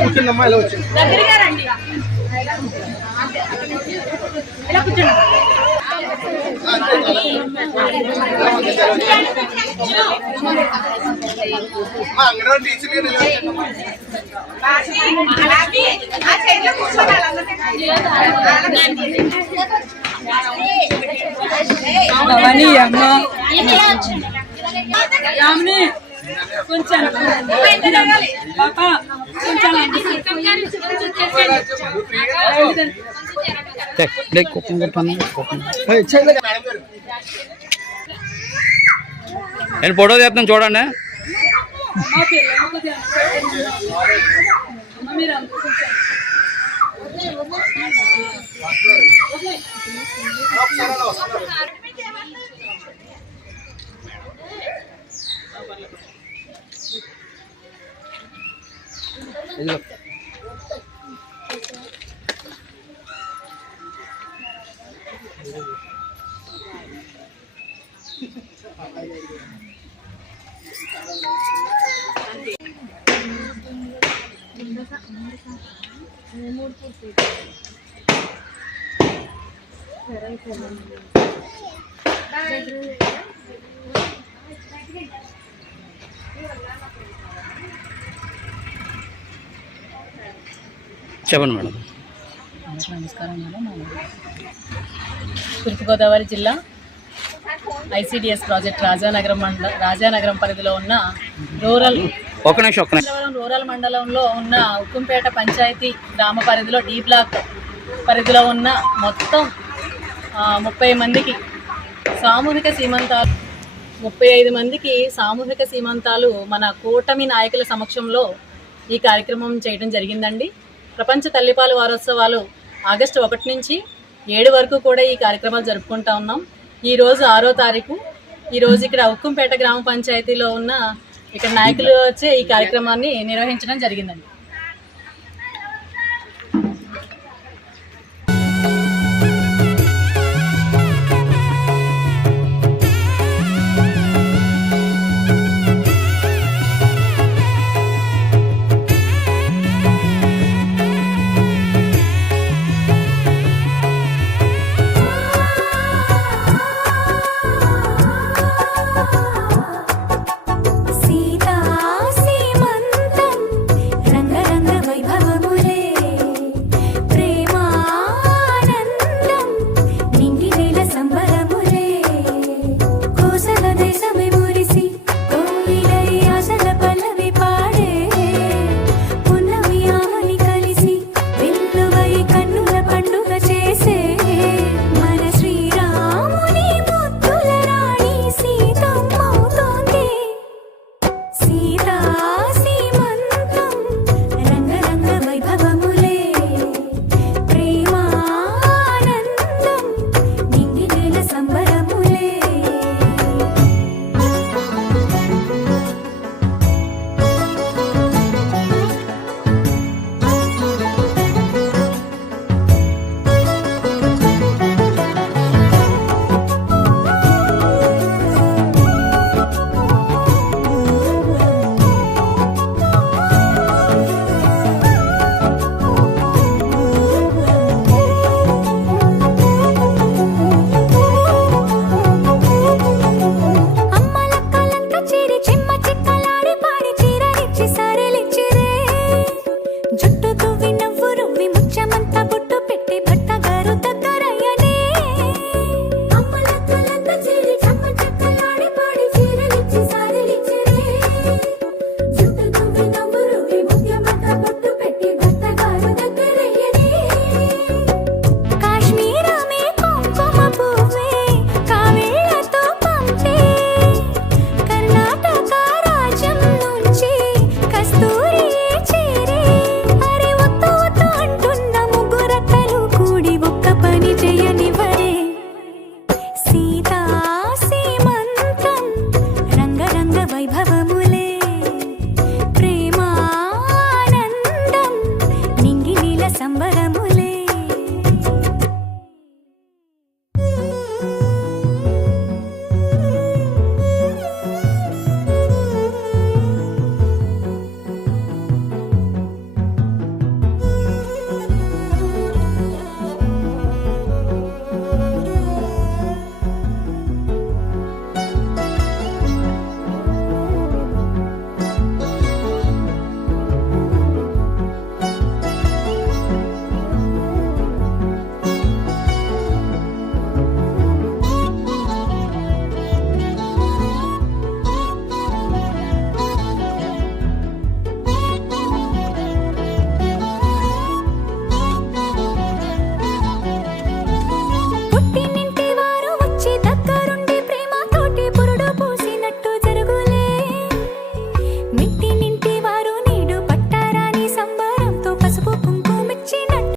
కూర్చుందమ్మా ఇలా వచ్చింది అంగన్వాడీ టీచర్ నేను ఫోటో తీస్తాను చూడండి. చెప్పండి మేడం. నమస్కారం మేడం. తూర్పుగోదావరి జిల్లా ఐసిడిఎస్ ప్రాజెక్ట్ రాజానగరం పరిధిలో ఉన్న రూరల్ మండలంలో ఉన్న ఉక్కుంపేట పంచాయతీ గ్రామ పరిధిలో డి బ్లాక్ పరిధిలో ఉన్న మొత్తం 30 మందికి సామూహిక సీమంతాలు 35 మందికి సామూహిక సీమంతాలు మన కూటమి నాయకుల సమక్షంలో ఈ కార్యక్రమం చేయడం జరిగిందండి. ప్రపంచ తల్లిపాలు వారోత్సవాలు ఆగస్టు 1 నుంచి 7 వరకు కూడా ఈ కార్యక్రమాలు జరుపుకుంటా ఉన్నాం. ఈరోజు 6వ తారీఖు. ఈరోజు ఇక్కడ ఉక్కుంపేట గ్రామ పంచాయతీలో ఉన్న ఇక్కడ నాయకులు వచ్చే ఈ కార్యక్రమాన్ని నిర్వహించడం జరిగిందండి.